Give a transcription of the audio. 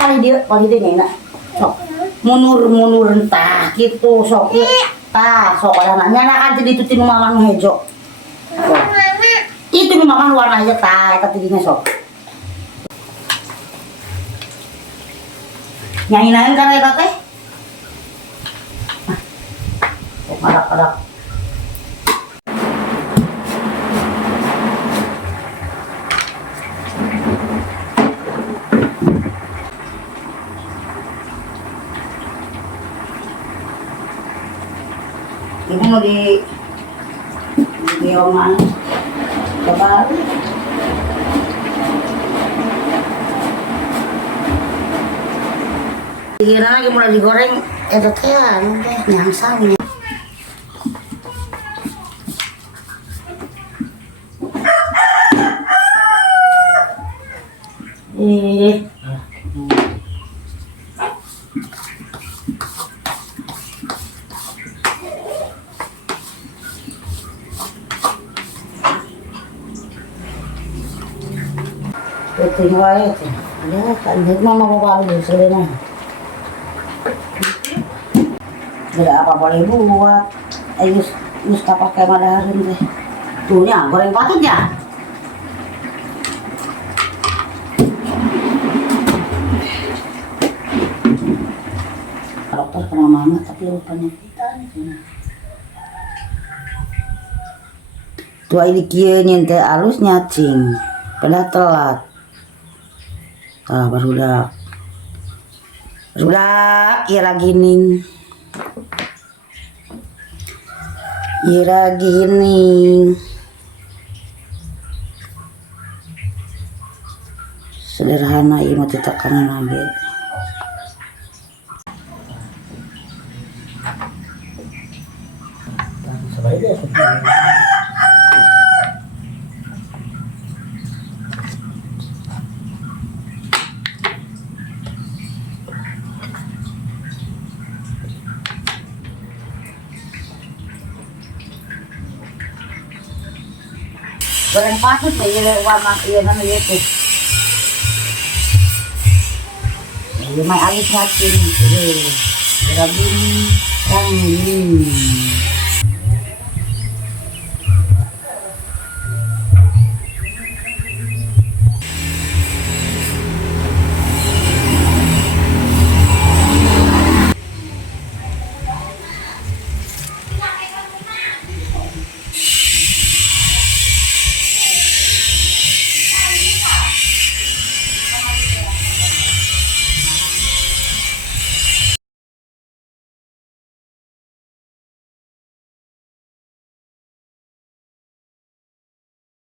kali dia enak. Sok munur entah gitu sok tah sok anak kan jadi itu tinu mama nu hejo. Itu nu mama warna aja tah eta tidinya sok. Nyanyi-nyanyi kan eta teh. Sok adak-adak. Ini mau di oman coba dikira lagi mulai digoreng itu teh anu teh nyangsang tinggal itu ya kan mama bawa dulu selena tidak apa boleh buat ayus tak pakai madarin deh tuhnya goreng patutnya dokter kena mama tapi lupanya kita tuh ini kia nyente alus nyacing pada telat barudak ira gining sederhana ieu mah teh tekanan ambil goreng patut nih warna iya kan itu ini mah alis ngacin rabin